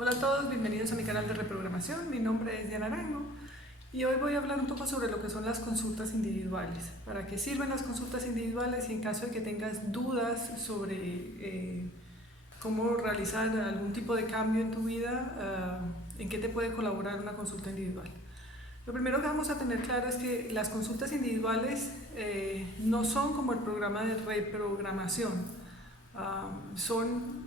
Hola a todos, bienvenidos a mi canal de reprogramación. Mi nombre es Diana Arango y hoy voy a hablar un poco sobre lo que son las consultas individuales, para qué sirven las consultas individuales y en caso de que tengas dudas sobre cómo realizar algún tipo de cambio en tu vida, en qué te puede colaborar una consulta individual. Lo primero que vamos a tener claro es que las consultas individuales no son como el programa de reprogramación, son...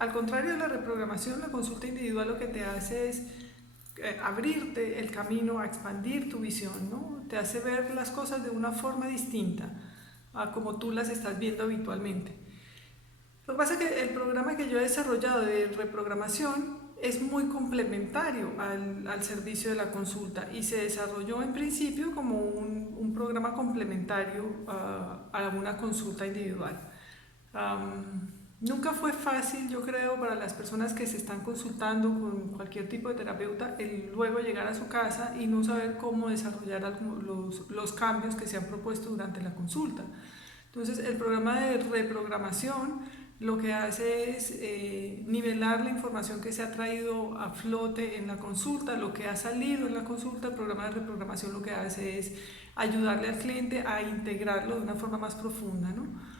al contrario de la reprogramación, la consulta individual lo que te hace es abrirte el camino a expandir tu visión, ¿no? Te hace ver las cosas de una forma distinta a como tú las estás viendo habitualmente. Lo que pasa es que el programa que yo he desarrollado de reprogramación es muy complementario al servicio de la consulta y se desarrolló en principio como un programa complementario a una consulta individual. Nunca fue fácil, yo creo, para las personas que se están consultando con cualquier tipo de terapeuta el luego llegar a su casa y no saber cómo desarrollar los cambios que se han propuesto durante la consulta. Entonces, el programa de reprogramación lo que hace es nivelar la información que se ha traído a flote en la consulta, lo que ha salido en la consulta. El programa de reprogramación lo que hace es ayudarle al cliente a integrarlo de una forma más profunda, ¿no?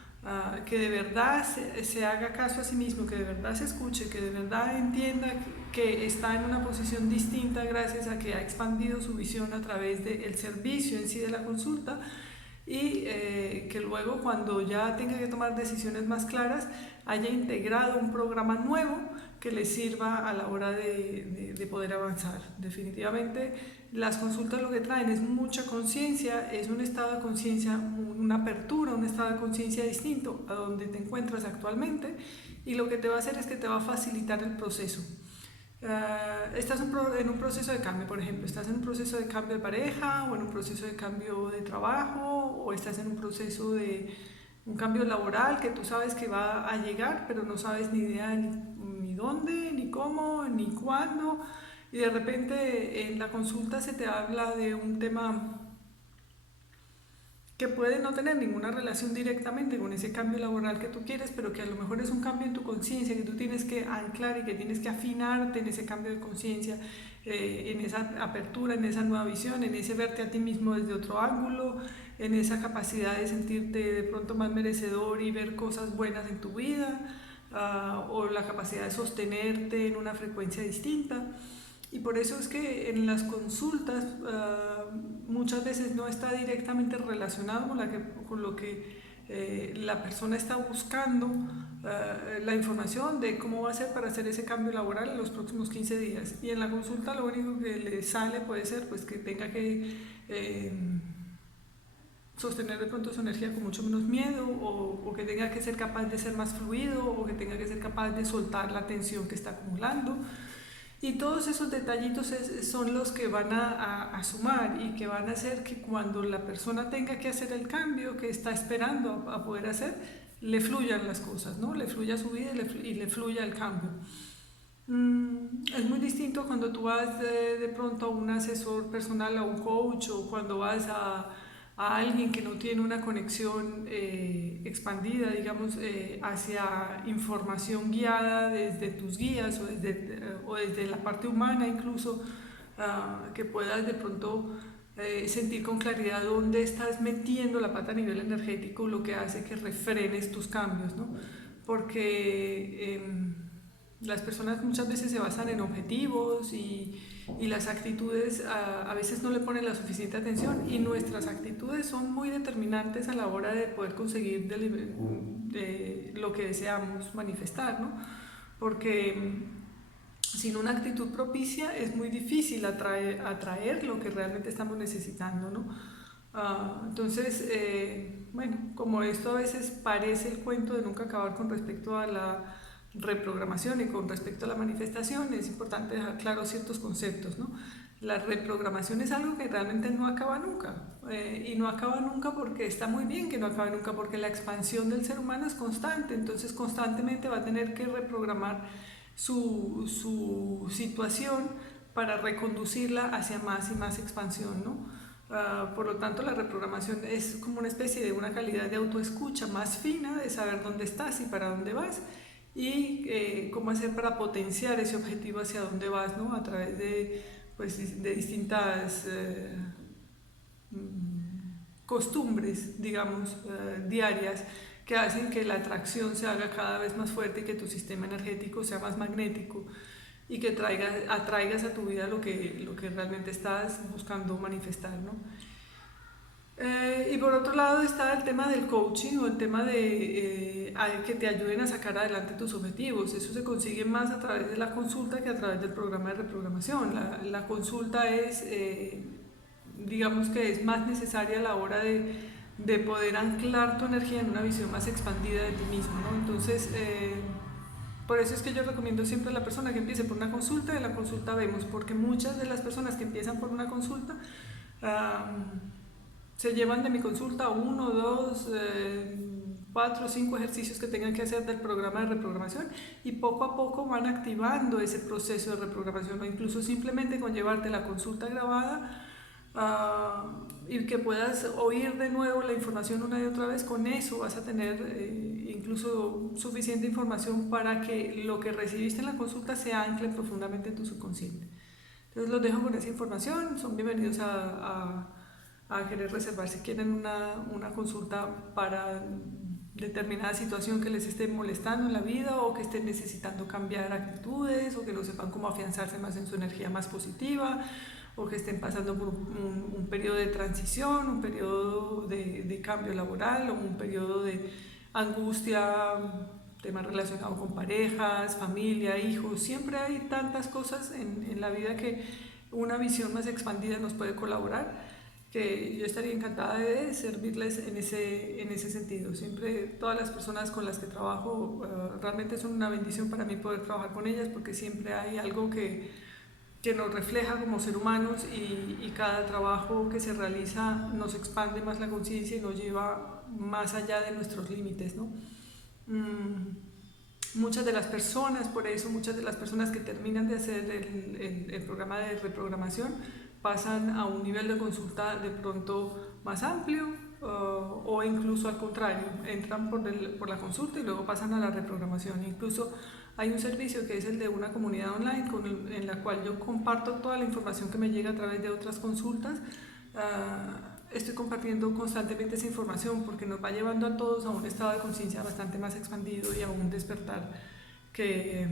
Que de verdad se haga caso a sí mismo, que de verdad se escuche, que de verdad entienda que está en una posición distinta gracias a que ha expandido su visión a través del servicio en sí de la consulta y que luego cuando ya tenga que tomar decisiones más claras haya integrado un programa nuevo que le sirva a la hora de poder avanzar. Definitivamente las consultas lo que traen es mucha conciencia, es un estado de conciencia, una apertura, un estado de conciencia distinto a donde te encuentras actualmente y lo que te va a hacer es que te va a facilitar el proceso. Estás en un proceso de cambio, por ejemplo, estás en un proceso de cambio de pareja o en un proceso de cambio de trabajo o estás en un proceso de un cambio laboral que tú sabes que va a llegar pero no sabes ni idea ni dónde, ni cómo, ni cuándo y de repente en la consulta se te habla de un tema que puede no tener ninguna relación directamente con ese cambio laboral que tú quieres, pero que a lo mejor es un cambio en tu conciencia que tú tienes que anclar y que tienes que afinarte en ese cambio de conciencia, en esa apertura, en esa nueva visión, en ese verte a ti mismo desde otro ángulo, en esa capacidad de sentirte de pronto más merecedor y ver cosas buenas en tu vida, o la capacidad de sostenerte en una frecuencia distinta. Y por eso es que en las consultas muchas veces no está directamente relacionado con lo que la persona está buscando, la información de cómo va a ser para hacer ese cambio laboral en los próximos 15 días. Y en la consulta lo único que le sale puede ser pues, que tenga que sostener de pronto su energía con mucho menos miedo o que tenga que ser capaz de ser más fluido o que tenga que ser capaz de soltar la tensión que está acumulando. Y todos esos detallitos son los que van a sumar y que van a hacer que cuando la persona tenga que hacer el cambio que está esperando a poder hacer, le fluyan las cosas, ¿no? Le fluya su vida y le fluya el cambio. Es muy distinto cuando tú vas de pronto a un asesor personal, a un coach o cuando vas a alguien que no tiene una conexión expandida, digamos, hacia información guiada desde tus guías o desde la parte humana incluso, que puedas de pronto sentir con claridad dónde estás metiendo la pata a nivel energético, lo que hace que refrenes tus cambios, ¿no? Porque las personas muchas veces se basan en objetivos y las actitudes a veces no le ponen la suficiente atención y nuestras actitudes son muy determinantes a la hora de poder conseguir de lo que deseamos manifestar, ¿no? Porque sin una actitud propicia es muy difícil atraer lo que realmente estamos necesitando, ¿no? Entonces, bueno, como esto a veces parece el cuento de nunca acabar con respecto a la reprogramación y con respecto a la manifestación, es importante dejar claros ciertos conceptos, ¿no? La reprogramación es algo que realmente no acaba nunca, y no acaba nunca porque está muy bien que no acabe nunca, porque la expansión del ser humano es constante, entonces constantemente va a tener que reprogramar su situación para reconducirla hacia más y más expansión, ¿no? Por lo tanto, la reprogramación es como una especie de una calidad de autoescucha más fina, de saber dónde estás y para dónde vas, y cómo hacer para potenciar ese objetivo hacia dónde vas, ¿no? A través de, pues, de distintas costumbres, digamos, diarias, que hacen que la atracción se haga cada vez más fuerte y que tu sistema energético sea más magnético y que atraigas a tu vida lo que realmente estás buscando manifestar, ¿no? Y por otro lado está el tema del coaching o el tema de que te ayuden a sacar adelante tus objetivos. Eso se consigue más a través de la consulta que a través del programa de reprogramación. La consulta es, digamos que es más necesaria a la hora de poder anclar tu energía en una visión más expandida de ti mismo, ¿no? Entonces, por eso es que yo recomiendo siempre a la persona que empiece por una consulta, y la consulta vemos, porque muchas de las personas que empiezan por una consulta se llevan de mi consulta 1, 2, 4, 5 ejercicios que tengan que hacer del programa de reprogramación, y poco a poco van activando ese proceso de reprogramación, o incluso simplemente con llevarte la consulta grabada y que puedas oír de nuevo la información una y otra vez. Con eso vas a tener incluso suficiente información para que lo que recibiste en la consulta se ancle profundamente en tu subconsciente. Entonces los dejo con esa información. Son bienvenidos a querer reservar si quieren una consulta para determinada situación que les esté molestando en la vida, o que estén necesitando cambiar actitudes, o que no sepan cómo afianzarse más en su energía más positiva, o que estén pasando por un periodo de transición, un periodo de cambio laboral, o un periodo de angustia, temas relacionados con parejas, familia, hijos. Siempre hay tantas cosas en la vida que una visión más expandida nos puede colaborar, que yo estaría encantada de servirles en ese sentido. Siempre todas las personas con las que trabajo, realmente son una bendición para mí poder trabajar con ellas, porque siempre hay algo que nos refleja como ser humanos, y cada trabajo que se realiza nos expande más la conciencia y nos lleva más allá de nuestros límites, ¿no? Muchas de las personas, por eso, muchas de las personas que terminan de hacer el programa de reprogramación pasan a un nivel de consulta de pronto más amplio, o incluso al contrario, entran por la consulta y luego pasan a la reprogramación. Incluso hay un servicio que es el de una comunidad online en la cual yo comparto toda la información que me llega a través de otras consultas. Estoy compartiendo constantemente esa información porque nos va llevando a todos a un estado de conciencia bastante más expandido y a un despertar que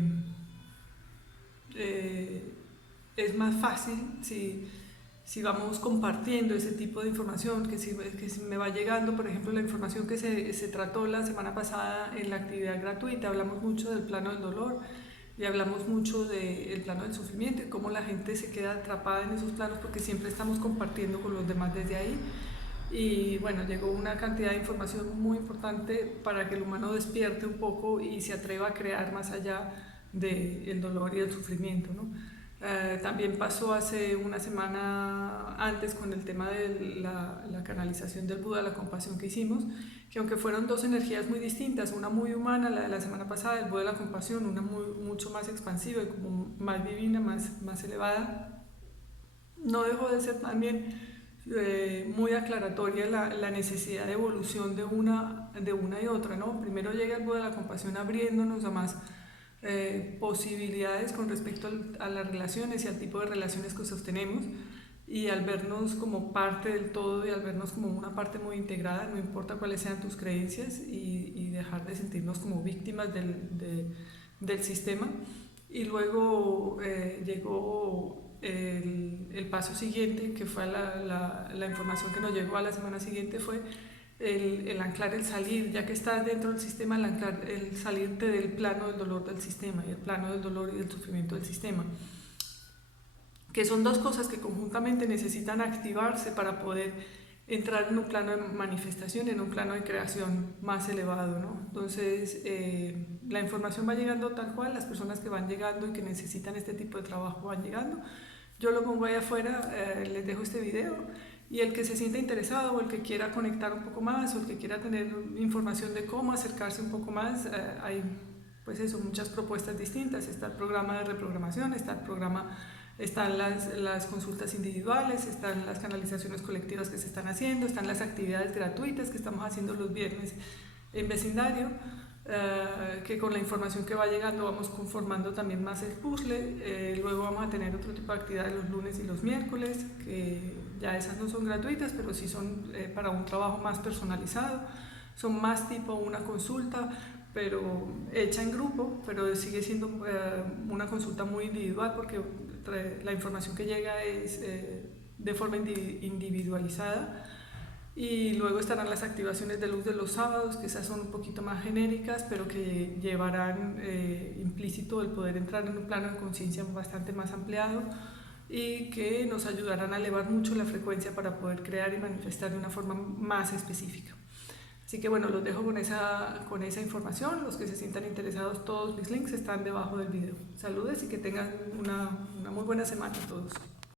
es más fácil si vamos compartiendo ese tipo de información, que si me va llegando, por ejemplo, la información que se trató la semana pasada en la actividad gratuita. Hablamos mucho del plano del dolor y hablamos mucho del plano del sufrimiento, y cómo la gente se queda atrapada en esos planos porque siempre estamos compartiendo con los demás desde ahí. Y bueno, llegó una cantidad de información muy importante para que el humano despierte un poco y se atreva a crear más allá del dolor y del sufrimiento, ¿no? También pasó hace una semana antes con el tema de la canalización del Buda, la compasión que hicimos, que aunque fueron dos energías muy distintas, una muy humana, la de la semana pasada, el Buda de la compasión, una mucho más expansiva y como más divina, más elevada, no dejó de ser también muy aclaratoria la necesidad de evolución de una y otra, ¿no? Primero llega el Buda de la compasión abriéndonos a más posibilidades con respecto a las relaciones y al tipo de relaciones que sostenemos, y al vernos como parte del todo y al vernos como una parte muy integrada, no importa cuáles sean tus creencias, y dejar de sentirnos como víctimas del sistema. Y luego llegó el paso siguiente, que fue la información que nos llegó a la semana siguiente, fue el anclar, el salir, ya que estás dentro del sistema, el salirte del plano del dolor del sistema y el plano del dolor y del sufrimiento del sistema, que son dos cosas que conjuntamente necesitan activarse para poder entrar en un plano de manifestación, en un plano de creación más elevado, ¿no? Entonces la información va llegando tal cual, las personas que van llegando y que necesitan este tipo de trabajo van llegando. Yo lo pongo ahí afuera, les dejo este video, y el que se sienta interesado, o el que quiera conectar un poco más, o el que quiera tener información de cómo acercarse un poco más, hay pues eso, muchas propuestas distintas. Está el programa de reprogramación, están las consultas individuales, están las canalizaciones colectivas que se están haciendo, están las actividades gratuitas que estamos haciendo los viernes en vecindario. que con la información que va llegando vamos conformando también más el puzzle. Luego vamos a tener otro tipo de actividades los lunes y los miércoles, que ya esas no son gratuitas, pero sí son para un trabajo más personalizado. Son más tipo una consulta, pero hecha en grupo, pero sigue siendo una consulta muy individual porque la información que llega es de forma individualizada. Y luego estarán las activaciones de luz de los sábados, que esas son un poquito más genéricas, pero que llevarán implícito el poder entrar en un plano de conciencia bastante más ampliado y que nos ayudarán a elevar mucho la frecuencia para poder crear y manifestar de una forma más específica. Así que bueno, los dejo con esa información. Los que se sientan interesados, todos mis links están debajo del video. Saludos y que tengan una muy buena semana a todos.